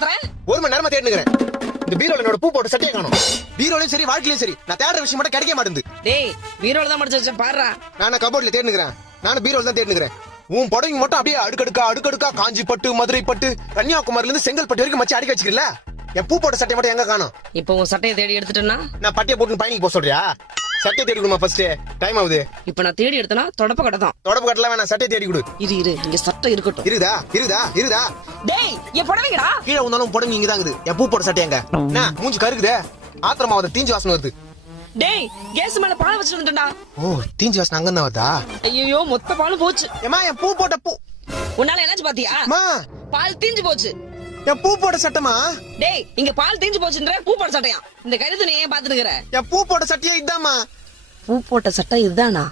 கத்துறேன்? 1 மணி நேரமா தேடினுக்கிறேன். இந்த பீரோல என்னோட பூ போட்ட சட்டையை காணோம். பீரோலயும் சரி வாழ்க்கையிலும் சரி நான் தேடுற விஷயம் மட்டும் கிடைக்க மாட்டேங்குது. டேய் பீரோல தான் மடிச்சு வச்சேன் பாருடா. நான் கபோர்ட்ல தேடினுக்கிறேன். நானும் பீரோல தான் தேடினுக்கிறேன். உன் புடவை மட்டும் அப்படியே அடுக்கடுக்கா காஞ்சி பட்டு, மதுரை பட்டு, கன்னியாகுமரியில இருந்து செங்கல்பட்டு வரைக்கும் மச்சி அடிக்க வச்சுக்கல. என் பூ போட்ட சட்டை மட்டும் எங்க காணோம்? இப்போ உன் சட்டையை தேடி எடுத்துட்டேன்னா நான் பட்டியை போட்டு பயணிக்கு போக சொல்றியா? சட்டையை தேடி கொடுமா ஃபர்ஸ்ட். டைம் ஆகுது. இப்ப நான் தேடி எடுத்தனா தொடப்ப கடை தான். தொடப்பு கட்டல வேணாம், சட்டையை தேடி கொடு. இரு இங்க சட்டை இருக்கட்டும். இருதா டேய் என் புடவைங்கடா. கீழே வந்தாலும் புடவை இங்க தான் இருக்குது. என் பூ போட்ட சட்டை எங்க? என்ன மூஞ்சி கருக்குதே, ஆத்திரமா வந்து தீஞ்சு வாசனை வருது. டேய் கேஸ் மேல பால் வச்சிட்டு வந்துட்டேன்டா. ஓ தீஞ்சு வாசனை அங்க தான் வருதா? ஐயோ மொத்த பாலும் போச்சு. ஏமா என் பூ போட்ட பூ உன்னால என்னாச்சு பாத்தியா? பால் தீஞ்சு போச்சு. என் பூ போட்ட சட்டமா? டேய் இங்க பால் தீஞ்சு போச்சுன்ற பூ போட்ட சட்டையா? இந்த கருத்து நீ ஏன் பாத்துட்டு இருக்கற? என் பூ போட்ட சட்டையே இதாமா. பூ போட்ட சட்டை இதுதானா?